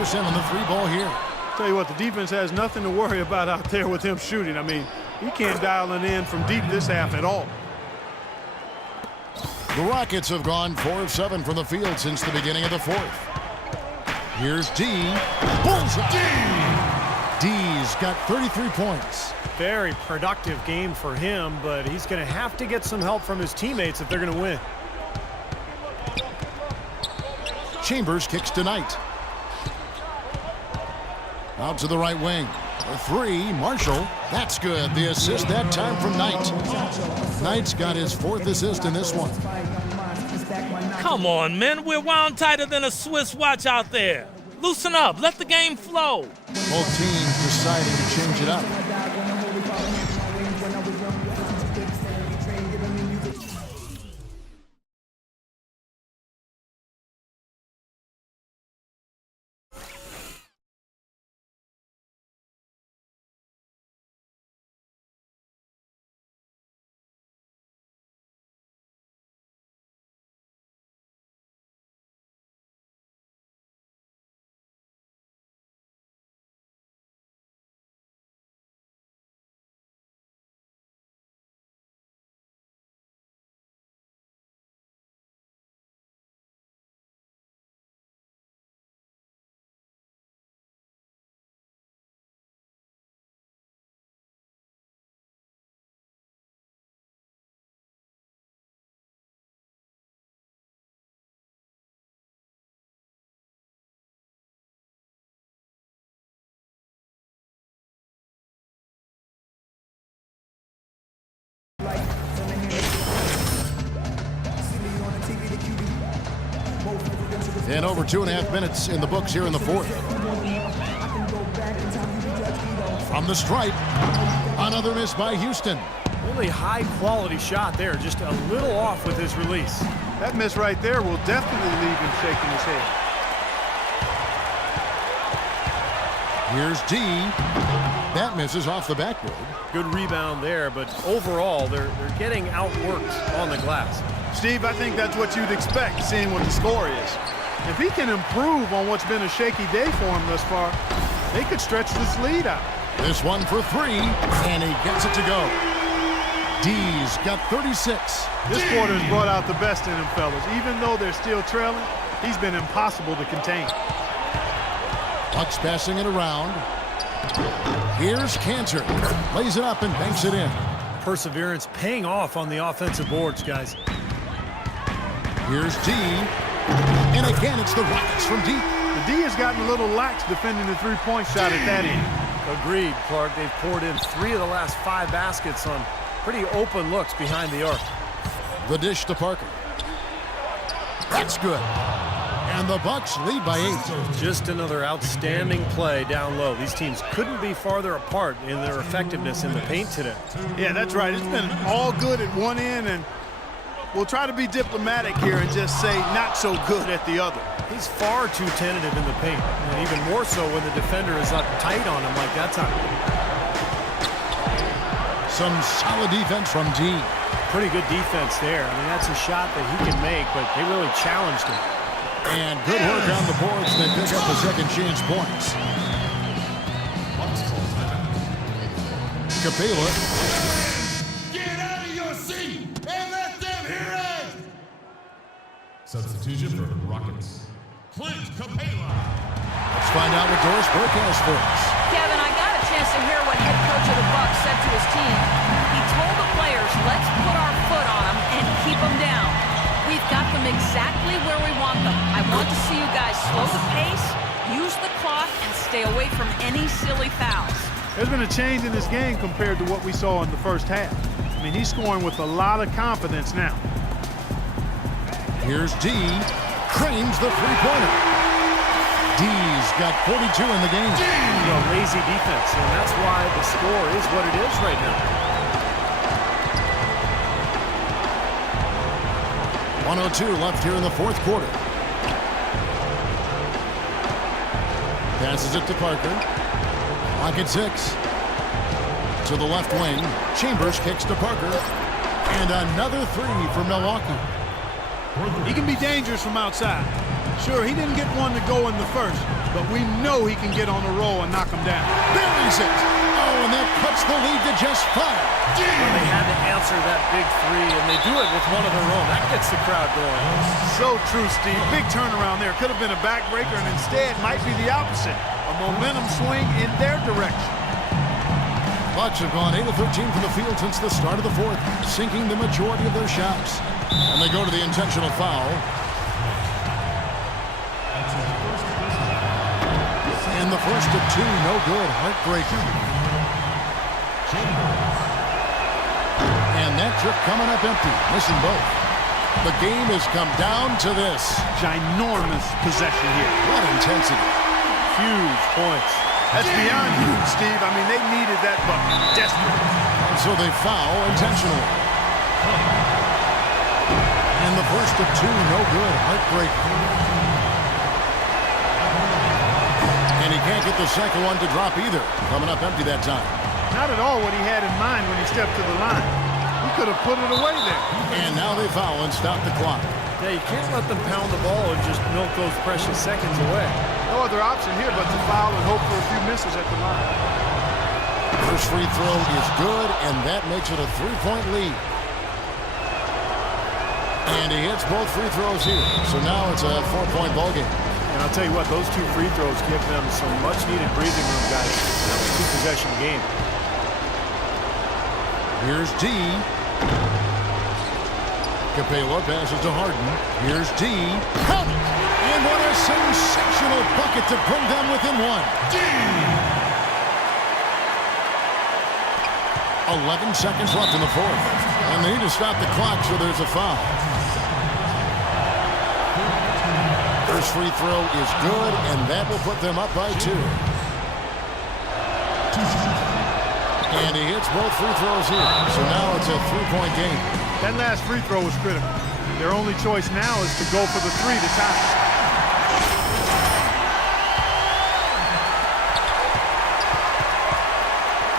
50% on the three ball here. Tell you what, the defense has nothing to worry about out there with him shooting. I mean, he can't dial it in from deep this half at all. The Rockets have gone 4 of 7 from the field since the beginning of the fourth. Here's D. Bullseye. D's got 33 points. Very productive game for him, but he's going to have to get some help from his teammates if they're going to win. Chambers kicks to Knight. Out to the right wing. A three, Marshall. That's good. The assist that time from Knight. Knight's got his 4th assist in this one. Come on, men. We're wound tighter than a Swiss watch out there. Loosen up. Let the game flow. Both teams deciding to change it up. And over 2.5 minutes in the books here in the fourth. From the stripe, another miss by Houston. Really high quality shot there, just a little off with his release. That miss right there will definitely leave him shaking his head. Here's D. That misses off the backboard. Good rebound there, but overall, they're getting outworked on the glass. Steve, I think that's what you'd expect, seeing what the score is. If he can improve on what's been a shaky day for him thus far, they could stretch this lead out. This one for 3, and he gets it to go. D's got 36. This quarter has brought out the best in him, fellas. Even though they're still trailing, he's been impossible to contain. Bucks passing it around. Here's Cantor. Lays it up and banks it in. Perseverance paying off on the offensive boards, guys. Here's D. And again, it's the Rockets from deep. The D has gotten a little lax defending the three-point shot at that end. Agreed, Clark. They've poured in 3 of the last 5 baskets on pretty open looks behind the arc. The dish to Parker. That's good. And the Bucks lead by 8. Just another outstanding play down low. These teams couldn't be farther apart in their effectiveness in the paint today. Yeah, that's right. It's been all good at one end, and we'll try to be diplomatic here and just say not so good at the other. He's far too tentative in the paint, and even more so when the defender is up tight on him like that time. Some solid defense from D. Pretty good defense there. I mean, that's a shot that he can make, but they really challenged him. And good work on the boards. They pick up the second chance points. Capela. Get out of your seat and let them hear it! Substitution for Rockets. Clint Capela. Let's find out what Doris Burke has for us. Kevin, I got a chance to hear what head coach of the Bucks said to his team. He told the players, let's put our foot on them and keep them down. We've got them exactly where we want them. I want to see you guys slow the pace, use the clock, and stay away from any silly fouls. There's been a change in this game compared to what we saw in the first half. I mean, he's scoring with a lot of confidence now. Here's D. Cranes the three-pointer. D's got 42 in the game. Lazy defense, and that's why the score is what it is right now. 1:02 left here in the fourth quarter. Passes it to Parker. Pocket 6. To the left wing. Chambers kicks to Parker. And another 3 for Milwaukee. He can be dangerous from outside. Sure, he didn't get one to go in the first, but we know he can get on a roll and knock them down. Buries it. Oh, and that cuts the lead to just 5. Well, they had to answer that big three, and they do it with one of their own. That gets the crowd going. So true, Steve. Big turnaround there. Could have been a backbreaker, and instead might be the opposite. A momentum swing in their direction. Bucks have gone 8 of 13 from the field since the start of the 4th, sinking the majority of their shots. And they go to the intentional foul. And the first of 2, no good. Heartbreaker. And that trip coming up empty, missing both. The game has come down to this. Ginormous possession here. What intensity. Huge points. That's beyond huge, Steve. I mean, they needed that bucket desperately. And so they foul intentionally. And the first of 2, no good. Heartbreaker. And he can't get the second one to drop either. Coming up empty that time. Not at all what he had in mind when he stepped to the line. He could have put it away there. And now they foul and stop the clock. Yeah, you can't let them pound the ball and just milk those precious seconds away. No other option here but to foul and hope for a few misses at the line. First free throw is good, and that makes it a 3-point lead. And he hits both free throws here. So now it's a 4-point ball game. And I'll tell you what, those 2 free throws give them some much-needed breathing room, guys. That was a 2-possession game. Here's D. Capela passes to Harden. Here's D. Count it! And what a sensational bucket to bring them within 1. 11 seconds left in the 4th. And they need to stop the clock, so there's a foul. First free throw is good, and that will put them up by 2. And he hits both free throws here. So now it's a 3-point game. That last free throw was critical. Their only choice now is to go for the 3 to tie.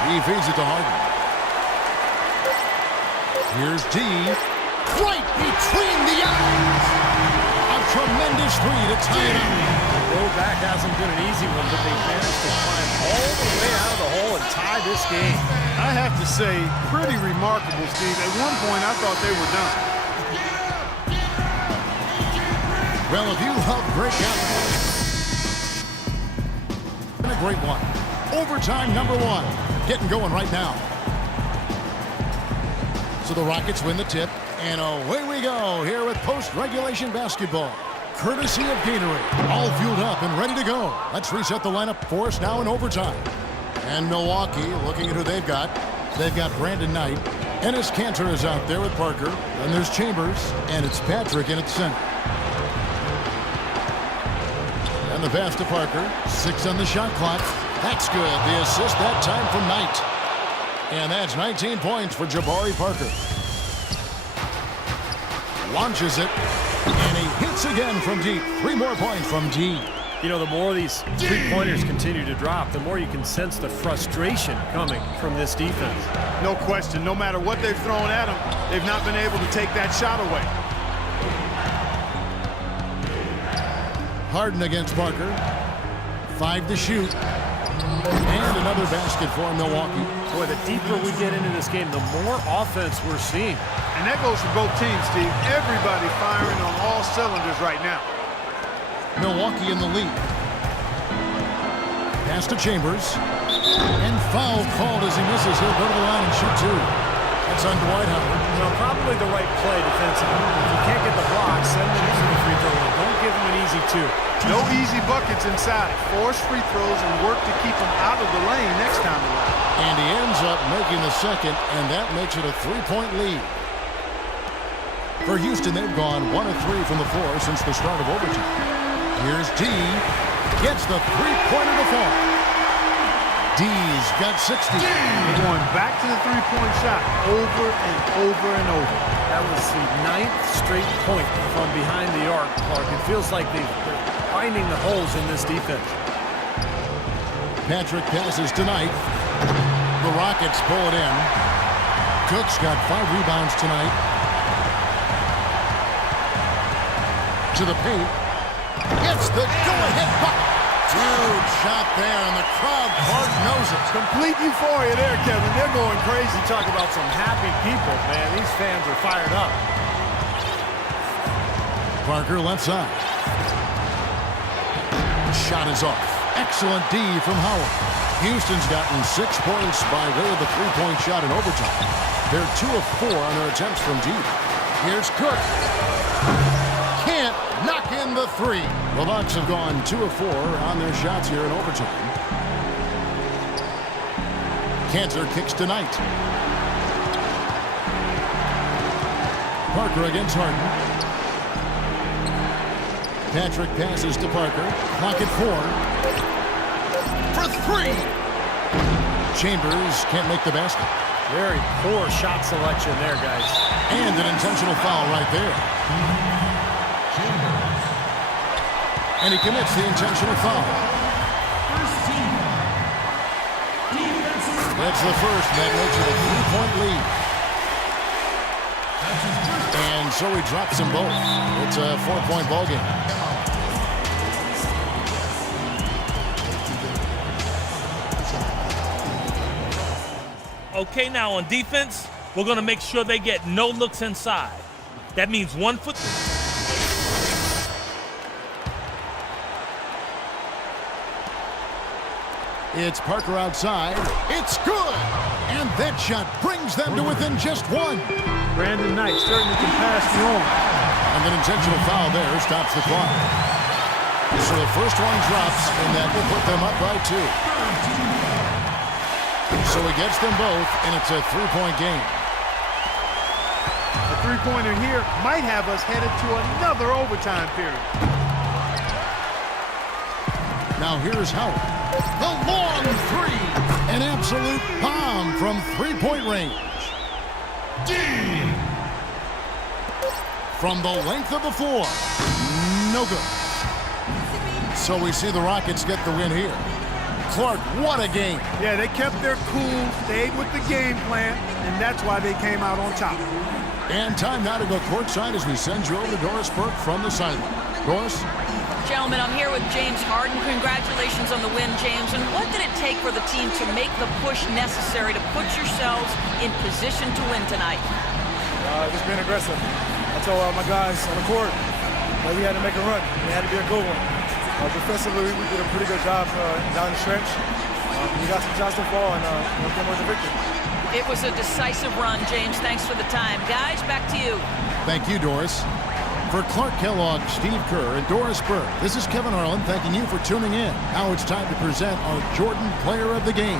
He feeds it to Harden. Here's D. Right between the eyes. A tremendous 3 to tie it up. The road back hasn't been an easy one, but they managed to climb all the way out of the hole and tie this game. I have to say, pretty remarkable, Steve. At one point, I thought they were done. Well, if you love great games, a great one. Overtime number 1. Getting going right now. So the Rockets win the tip, and away we go here with post-regulation basketball. Courtesy of Gatorade, all fueled up and ready to go. Let's reset the lineup for us now in overtime. And Milwaukee, looking at who they've got. They've got Brandon Knight. Enes Kanter is out there with Parker. Then there's Chambers, and it's Patrick in at center. And the pass to Parker. 6 on the shot clock. That's good. The assist that time from Knight. And that's 19 points for Jabari Parker. Launches it. And he hits again from deep. 3 more points from D. You know, the more these three-pointers continue to drop, the more you can sense the frustration coming from this defense. No question. No matter what they've thrown at them, they've not been able to take that shot away. Harden against Parker. 5 to shoot. And another basket for Milwaukee. Boy, the deeper we get into this game, the more offense we're seeing. And that goes for both teams, Steve. Everybody firing on all cylinders right now. Milwaukee in the lead. Pass to Chambers. And foul called as he misses. He'll go to the line and shoot 2. That's on Dwight Howard. Well, probably the right play defensively. If you can't get the block, send them to the free throw line. Don't give them an easy 2. No easy buckets inside. Force free throws and work to keep them out of the lane next time around. And he ends up making the second, and that makes it a 3-point lead. For Houston, they've gone 1 of 3 from the floor since the start of overtime. Here's D. Gets the 3-pointer to fall. D's got 60. Going back to the 3-point shot over and over and over. That was the 9th straight point from behind the arc, Clark. It feels like they're finding the holes in this defense. Patrick passes tonight. The Rockets pull it in. Cook's got 5 rebounds tonight. To the paint. Gets the go-ahead bucket. Huge shot there, and the crowd, Clark, knows it. Complete euphoria there, Kevin. They're going crazy. You talk about some happy people, man. These fans are fired up. Parker left side. The shot is off. Excellent D from Howard. Houston's gotten 6 points by way of the three-point shot in overtime. They're 2 of 4 on their attempts from deep. Here's Cook. Can't knock in the three. The Bucks have gone 2 of 4 on their shots here in overtime. Kanter kicks to Knight. Parker against Harden. Patrick passes to Parker. Clock at 4. For 3. Chambers can't make the basket. Very poor shot selection there, guys. And an intentional foul right there. And he commits the intentional foul. That's the first. That makes it a 3-point lead. And so he drops them both. It's a 4-point ball game. Okay, now on defense, we're going to make sure they get no looks inside. That means 1 foot. It's Parker outside. It's good. And that shot brings them to within just 1. Brandon Knight certainly can pass the on. And an intentional foul there stops the clock. So the first one drops, and that will put them up by 2. So he gets them both, and it's a 3-point game. A three-pointer here might have us headed to another overtime period. Now here's Howard. The long 3. An absolute bomb from 3-point range. D. From the length of the floor. No good. So we see the Rockets get the win here. Clark, what a game. Yeah, they kept their cool, stayed with the game plan, and that's why they came out on top. And time now to go courtside as we send you over to Doris Burke from the sideline. Doris? Gentlemen, I'm here with James Harden. Congratulations on the win, James. And what did it take for the team to make the push necessary to put yourselves in position to win tonight? Just being aggressive. I told my guys on the court that we had to make a run. It had to be a good one. Defensively, we did a pretty good job down the stretch. We got some shots to fall, and we came with the victory. It was a decisive run, James. Thanks for the time. Guys, back to you. Thank you, Doris. For Clark Kellogg, Steve Kerr, and Doris Burke, this is Kevin Harlan thanking you for tuning in. Now it's time to present our Jordan Player of the Game.